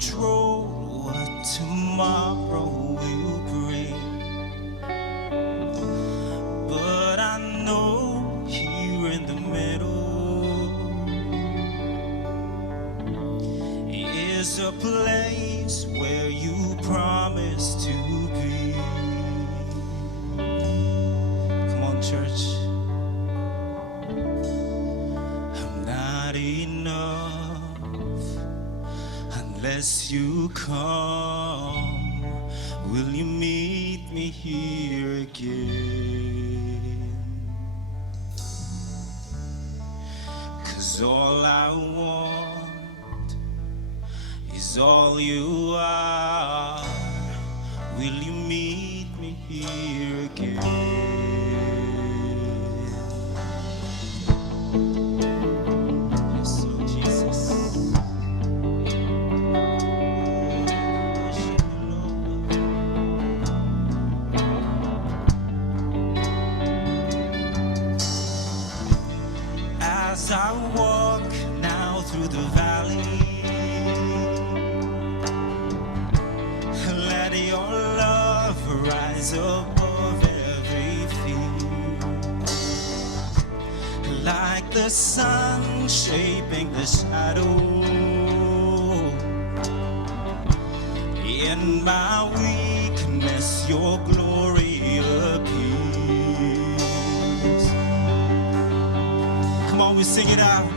control what tomorrow will bring, but I know here in the middle is a place where you promised to be. Come on, church. I'm not enough unless you come. Will you meet me here again? 'Cause all I want is all you are. Will you meet me here again? Yes, oh Jesus. As I walk now through the valley, let your love rise above every fear, like the sun shaping the shadow. In my weakness, your glory appears. Come on, we sing it out.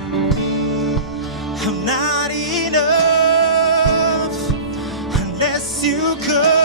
I'm not enough unless you come.